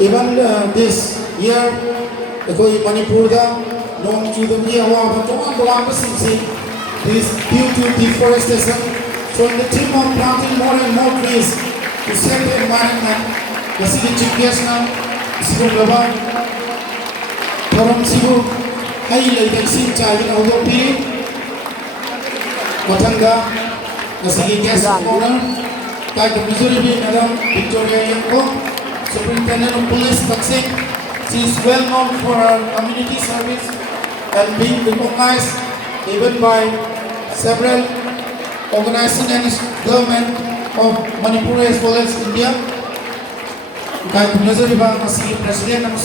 Even this year, the Manipur long to the year this due to deforestation. So in the theme of planting more and more trees to save the environment, the city chief guest now, Sibu Gaba, Torom Sibu, Haile Dexin Child of the P. Matanga, the city guest owner, like the Missouri, Madam Victoria Yanko. Superintendent of Police Taxing. She is well known for her community service and being recognized even by several organizations and government of Manipur as well as India. President of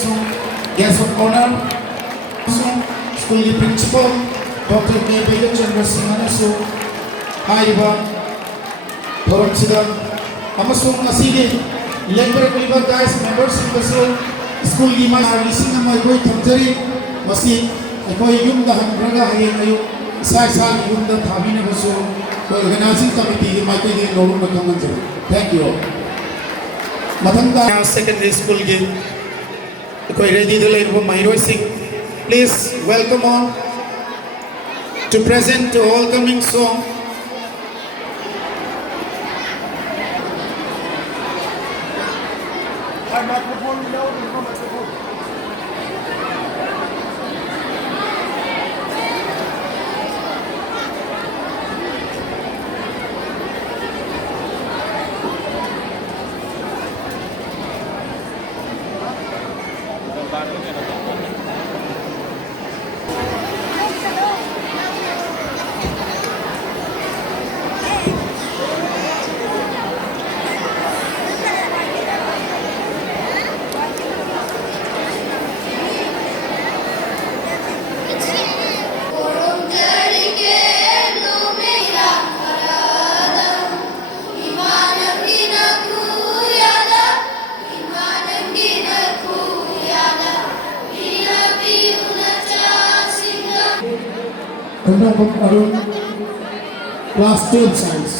guest of honor, school principal, Dr. K. Chandra Singh, Haiba, Thoram Amasung Labor guys, members of the school Lising and my boy Tamjari, Masi, a boy Yum the Hambraga, Sai Yum the Tabina Basu, organizing committee, Michael Norum the Commander. Thank you all. Matanga secondary school game. Ready to labor my voicing. Please welcome on to present to all coming song. Khangabok Arun, class 12 science.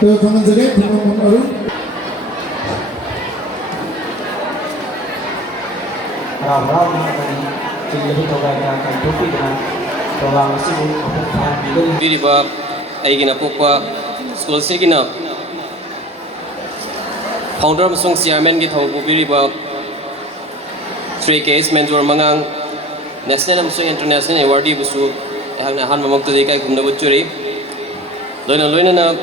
Khangabok Arun. Biriba, Aigina Pukwa, School Sigina, Founder of Song Siamen Gito, Biriba, 3 case mentor Mangang. National and international awardee was to have a hand among the Kai Kumnabuturi. Lona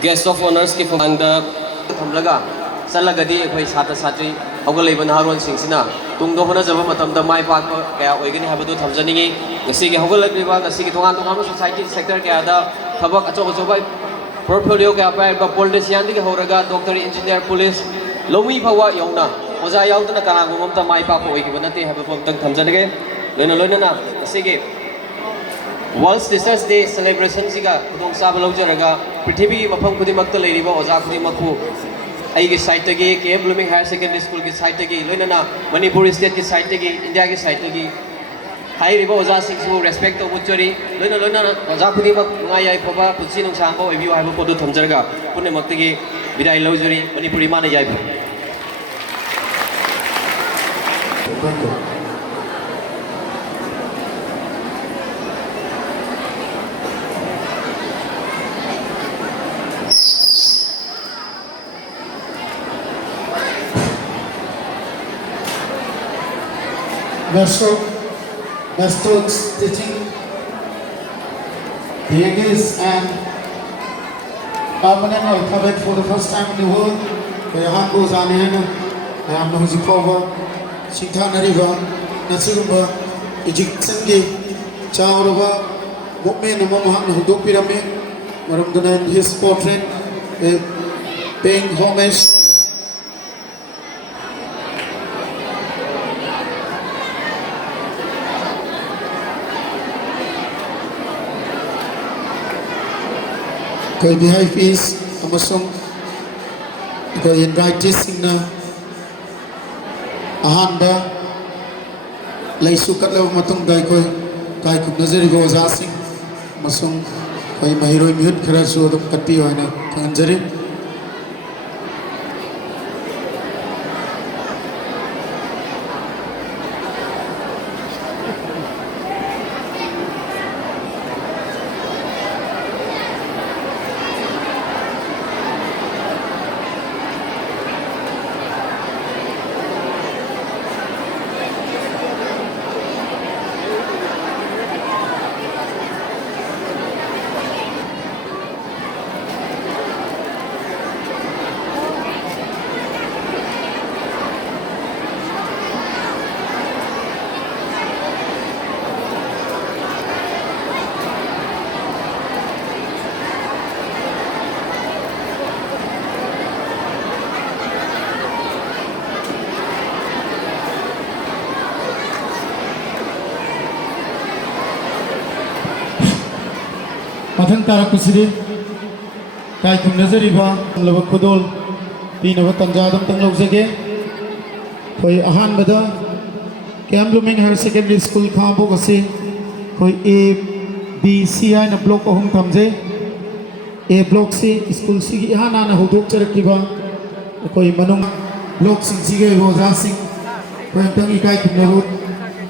guest of honors give among the Tamlaga, Salagadi, Hata Sati, Ogalevan Haron Singsina, Tungdovana Zavamatam, the My Park, Wagon Habatu Tamzani, the Sigi Hogalabiva, the Sigitoan Society Sector Gada, Tabak Atoba, Portfolio Gapa, Poldes Yandi Horaga, Doctor Engineer Police, Lomi Pawa Yona. Was I out in the Khangabok of my papa? We have a book Tamzanage, Luna, Sige. World's Teachers Day celebration, Siga, Dong Sabalojaga, Pritibi, Mapam Kudimakta Lady, Ozakudi Maku, Aigi Saitagi, K. Blooming Higher Secondary School Saitagi, Luna, Manipur State Saitagi, India Saitagi, High River Ozasik, who respect of Butchery, Luna, Ozakudi Maya Papa, Putsino Sampo, if you have a photo Tamzarga, Punamakti, Vidai Lozuri, Manipuri Mana. Backstroke stitching, the English and permanent alphabet for the first time in the world. Kayahan goes on in, I am Nozipova, Sintana River, Natsurumba, Egyptian Chaurova, Bokman, Mohan, Hudopirame, Maramdana, his portrait, paying homage. Kay behind peace, amasong kay invite sing na ahanda laisu katlaw matong dai koy kay kung nazari ko zasing amasong kay mahiroi mihut khara so dum katti hoina kanjari Mathang Tarakusidi Kai Kumnazariba, Lava Kudol, Pino Tanjadam Tanglozage, Koi Ahan Bada, Cam Blooming Higher Secondary School Khangabok Asi, Koi A, B, C, I, and a block of home Tamze, A block C, School C, Hana, and a Huduk Charakiba, Koi Manung, blocks in Sige, Rosasing, Koi Tangi Kai Kumnavut,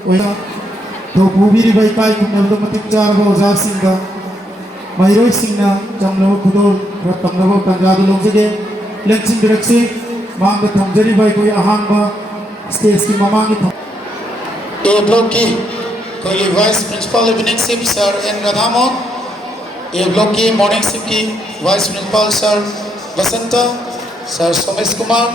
Oya, Topubiri by Kai Kumnavatic Jar Rosasing. Mahiroi Singna, Jamlo Kudol, Ratamlo, Tanjadu Longage, Lexing Direxi, Manga Tamjari by Koi Ahamba, Stacy Mamani. A Blocky, Koi Vice Principal Evening Sip, Sir N. Radhamon, A Blocky, Morning Sipki, Vice Principal, Sir Vasanta, Sir Somesh Kumar.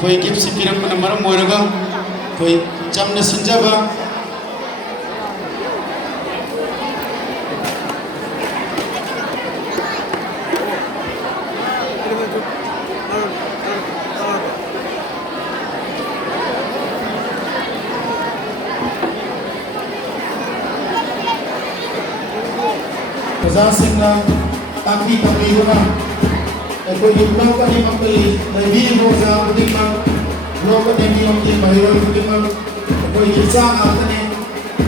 Koi keep Sipiram Panamaram Moraga, Koi Jamna Sinjaba. Singla, Taki Kamiguna, and when you block any of the video goes out, the block any of the Mahiro, the Koi Sang Atane,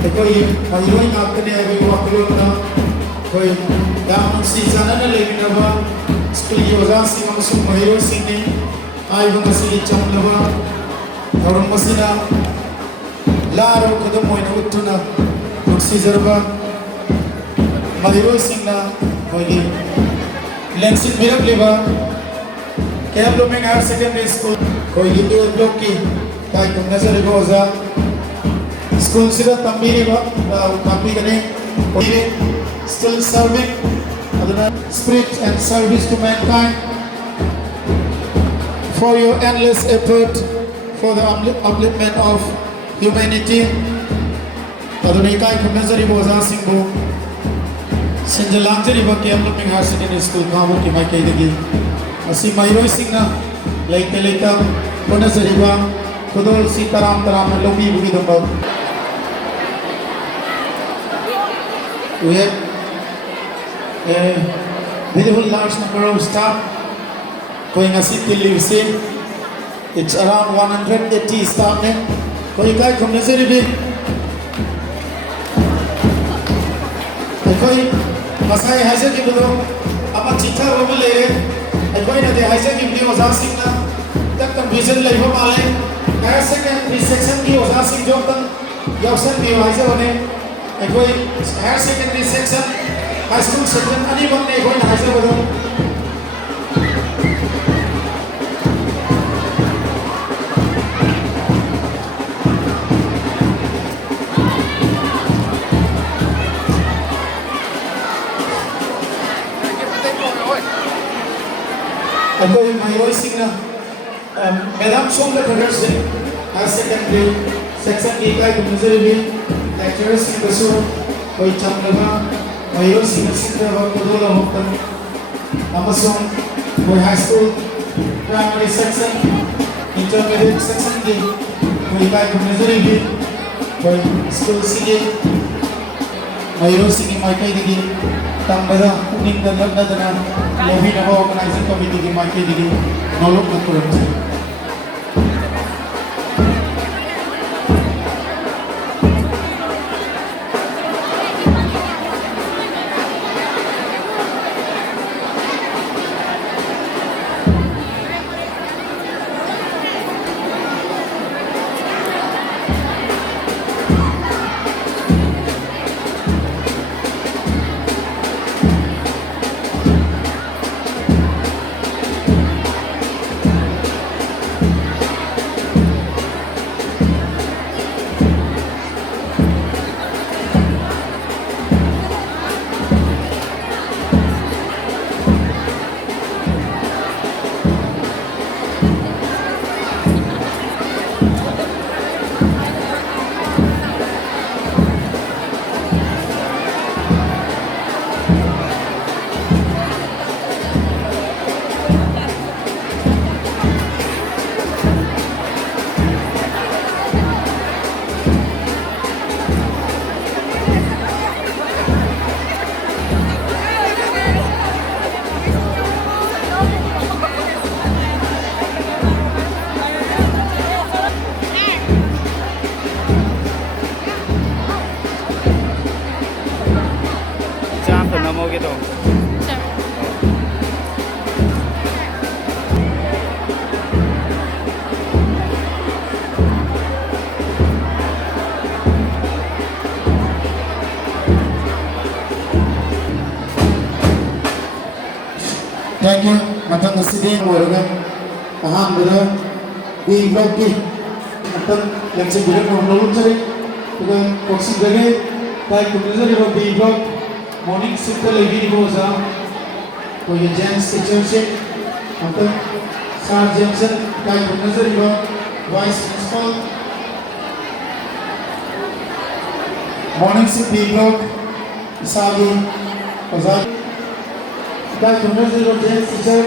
the Koi Mahiro Atane, we walk alone, Koi down season and a living over, Spilly was asking on some Mahiro singing, I want to see Chamlava, Arumasina, Laro Kadamoina Utuna, Caesarba. Mahiro Singla, Hogi, Lensin Mirakleva, Cam Blooming Higher Secondary School, Hogi to Blocky, Kai Kumnazari Goza, School Sida Tambiriba, Tapigane, Hogi, still serving, spirit and service to mankind for your endless effort for the upliftment of humanity. Adonai Kai Kumnazari Goza Singbo. Sinjalangari ba Cam Blooming Higher Secondary School Khangabok ki mai kai dagi asi Mahiroi Singna laite laita kona zariba Kudol Sitaram Taram lobi bugi damba. We have a beautiful large number of staff going asi till Livsin. It's around 180 staff ne koi kai khumne zaribi koi Masai Hazel Gibudo, Amachita Romale, and when they Hazel Gibu was asking that confusion like Homale, higher secondary section he was asking Jordan, Yawson Bio Hazel, and going higher secondary section, high school section, anyone they go in Hazel. I'm going my voicing now. Madam Songa Traverse, higher secondary section Eka Missouri, lecturers in the show, Koi Chamlava, my voicing the sister of Kodola Hotan, Amazon, Koi High School, primary section, intermediate section, Koi Eka Missouri, Koi School City, my voicing in my Kaidi. Tambada kuning dan dana lobby na organizing committee ki mai ke digi nolok na kurang. ꯅꯝꯃꯣꯒꯦ ꯇꯧ Thank you. Matang asidi moraga ahambara B block ki matang lecture birak nomor cari juga koksi dage tai kumizari ro B block morning shift lagi di boza ko ye James teacher se matang Sir Jameson tai kumizari ro vice principal morning shift B block isagi Ozai tai kumizari ro James teacher